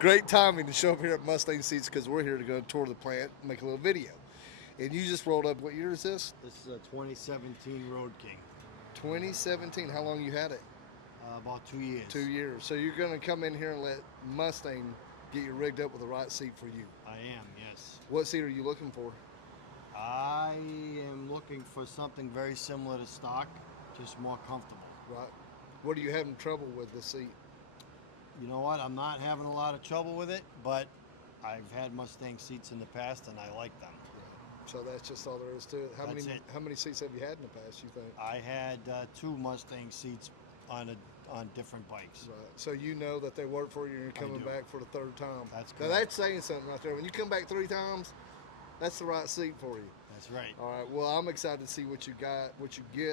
great timing to show up here at Mustang Seats because we're here to go tour the plant and make a little video. And you just rolled up, what year is this? This is a 2017 Road King. 2017. How long you had it? About 2 years. 2 years. So you're going to come in here and let Mustang get you rigged up with the right seat for you. I am, yes. What seat are you looking for? I am looking for something very similar to stock, just more comfortable. Right. What are you having trouble with the seat? You know what? I'm not having a lot of trouble with it, but I've had Mustang seats in the past and I like them. Yeah. So that's just all there is to it. How many seats have you had in the past, you think? I had 2 Mustang seats on different bikes. Right. So you know that they work for you and you're coming back for the 3rd time. That's now correct. that's saying something right there. When you come back 3 times, that's the right seat for you. That's right. All right. Well, I'm excited to see what you get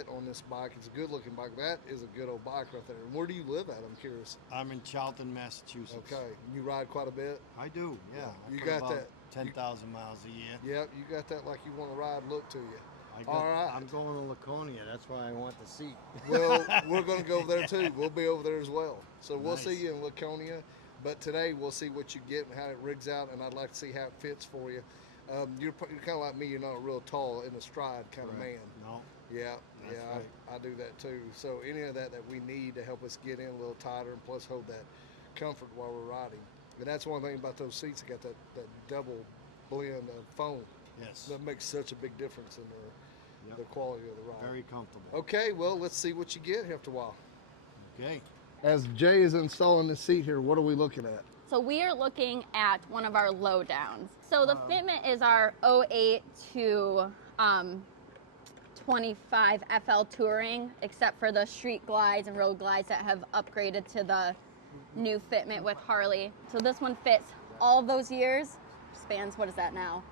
on this bike. It's a good looking bike. That is a good old bike right there. And where do you live at? I'm curious. I'm in Charlton, Massachusetts. Okay. You ride quite a bit? I do, yeah. You I put got about that 10,000 miles a year. Yep. You got that like you want to ride look to you. All right. I'm going to Laconia. That's why I want the seat. Well, we're going to go over there too. We'll be over there as well. So we'll Nice. see you in Laconia. But today we'll see what you get and how it rigs out, and I'd like to see how it fits for you. You're kind of like me. You're not a real tall in the stride kind of man. No. Yeah, That's yeah, right. I do that too. So any of that we need to help us get in a little tighter and plus hold that comfort while we're riding. And that's one thing about those seats. They got that double blend of foam. Yes. That makes such a big difference in the quality of the ride. Very comfortable. Okay, well, let's see what you get after a while. Okay. As Jay is installing the seat here, what are we looking at? So we are looking at one of our lowdowns. So the fitment is our 08 to 25 FL Touring, except for the street glides and road glides that have upgraded to the new fitment with Harley. So this one fits all those years. Spans, what is that now?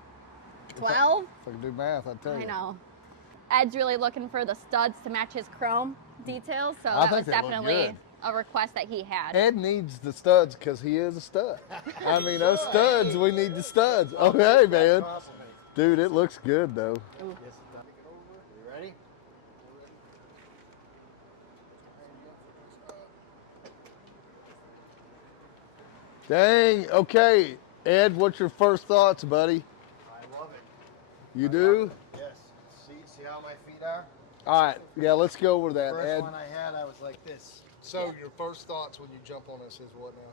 12? If I can do math, I'd tell you. I know. Ed's really looking for the studs to match his chrome details, so I that think was they look definitely good. a request that he had. Ed needs the studs because he is a stud. I mean, us studs, we need the studs. Okay, man. Dude, it looks good, though. You ready? Dang. Okay, Ed, what's your first thoughts, buddy? I love it. You do? Yes. See how my feet are? All right. Yeah, let's go over that, First Ed. one I had, I was like this. So your first thoughts when you jump on this is what now?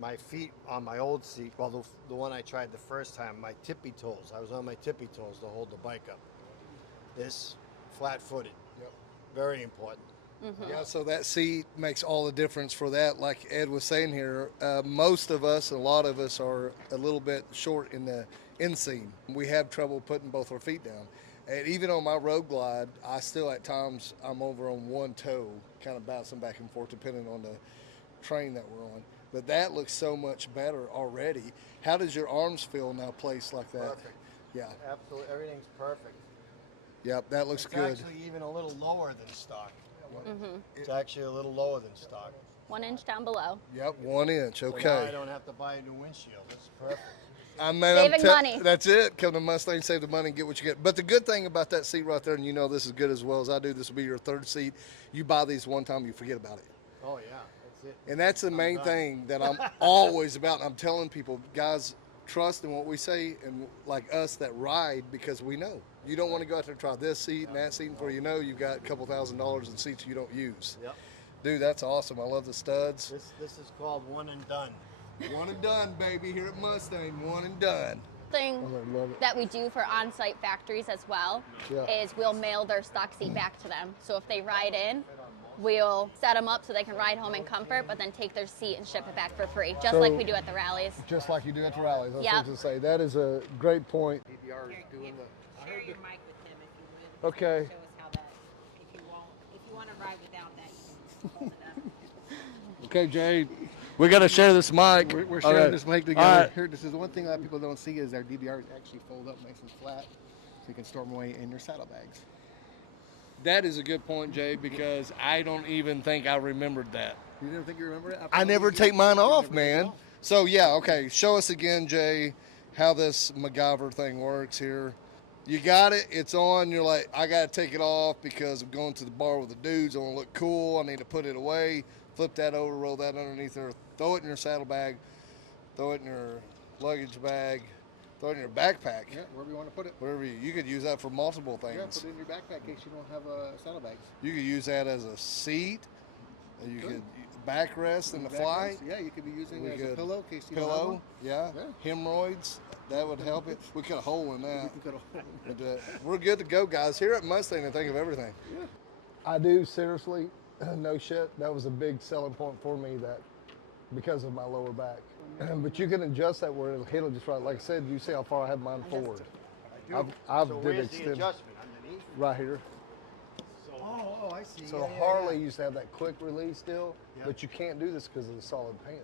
My feet on my old seat, well, the one I tried the first time, my tippy toes. I was on my tippy toes to hold the bike up. This, flat-footed. Yep. Very important. Yeah, so that seat makes all the difference for that. Like Ed was saying here, most of us, a lot of us are a little bit short in the inseam. We have trouble putting both our feet down. And even on my road glide, I still at times, I'm over on one toe, kind of bouncing back and forth depending on the train that we're on. But that looks so much better already. How does your arms feel now placed like that? Perfect. Yeah. Absolutely, everything's perfect. Yep, that looks It's good. actually even a little lower than stock. It's actually a little lower than stock. 1 inch down below. Yep, 1 inch. So now I Okay. don't have to buy a new windshield. That's perfect. I mean, Saving money. That's it. Come to Mustang, save the money, and get what you get. But the good thing about that seat right there, and you know this is good as well as I do, this will be your 3rd seat. You buy these one time, you forget about it. Oh yeah, that's it. And that's the main thing that I'm always about. And I'm telling people, guys, trust in what we say and like us that ride because we know. You don't want to go out there and try this seat and that seat and before you know you've got a couple $1,000s in seats you don't use. Yep. Dude, that's awesome. I love the studs. This is called one and done. One and done, baby, here at Mustang. One and done. Thing I love it. that we do for on-site factories as well is we'll mail their stock seat back to them. So if they ride in, we'll set them up so they can ride home in comfort, but then take their seat and ship it back for free, just like we do at the rallies. Just like you do at the rallies. That's Yep. what to say. That is a great point. Share your mic with him if you would. Okay. Show us how that, if you want to ride without that, you can hold it up. Okay, Jay. We got to share this mic. We're All sharing right. this mic All together. right. Here, this is one thing that people don't see is our DVRs actually fold up nice and flat, so you can store them away in your saddlebags. That is a good point, Jay, because I don't even think I remembered that. You didn't think you remember it? I never take mine off, man. So, yeah, okay. Show us again, Jay, how this MacGyver thing works here. You got it. It's on. You're like, I got to take it off because I'm going to the bar with the dudes. I want to look cool. I need to put it away. Flip that over, roll that underneath there, throw it in your saddlebag. throw it in your luggage bag, throw it in your backpack. Yeah, wherever you want to put it. Wherever you could use that for multiple things. Yeah, put it in your backpack in case you don't have saddlebags. You could use that as a seat. You Good. could backrest in the Backrest, flight. Yeah, you could be using We it as a could pillow in case you don't have Pillow, one. yeah. Yeah. Hemorrhoids, that would help it. We cut a hole in that. You could have- But, we're good to go, guys. Here at Mustang, they think of everything. Yeah. I do, seriously, no shit. That was a big selling point for me, that because of my lower back. But you can adjust that where it'll hit it just right. Like I said, you see how far I have mine forward. I've So did where's the extend adjustment? Underneath? right here. Oh, I see. So Harley used to have that quick release deal, but you can't do this because of the solid pan.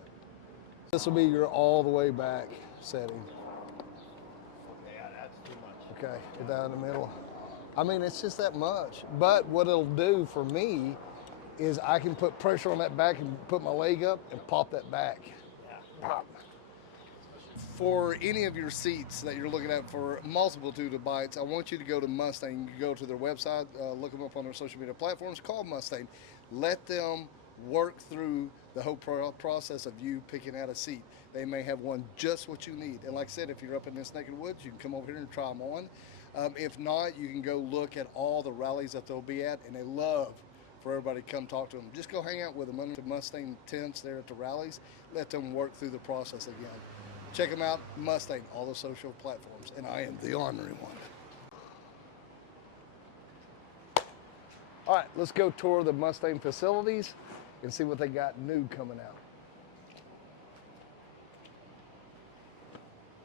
This will be your all the way back setting. Yeah, that's too much. Okay, get that in the middle. I mean, it's just that much. But what it'll do for me is I can put pressure on that back and put my leg up and pop that back. Pop. For any of your seats that you're looking at for multitude of bikes, I want you to go to Mustang. You can go to their website, look them up on their social media platforms, call Mustang. Let them work through the whole process of you picking out a seat. They may have one just what you need. And like I said, if you're up in this neck of the woods, you can come over here and try them on. If not, you can go look at all the rallies that they'll be at, and they love for everybody to come talk to them. Just go hang out with them under the Mustang tents there at the rallies. Let them work through the process again. Check them out, Mustang, all the social platforms. And I am the Ornery One. All right, let's go tour the Mustang facilities and see what they got new coming out.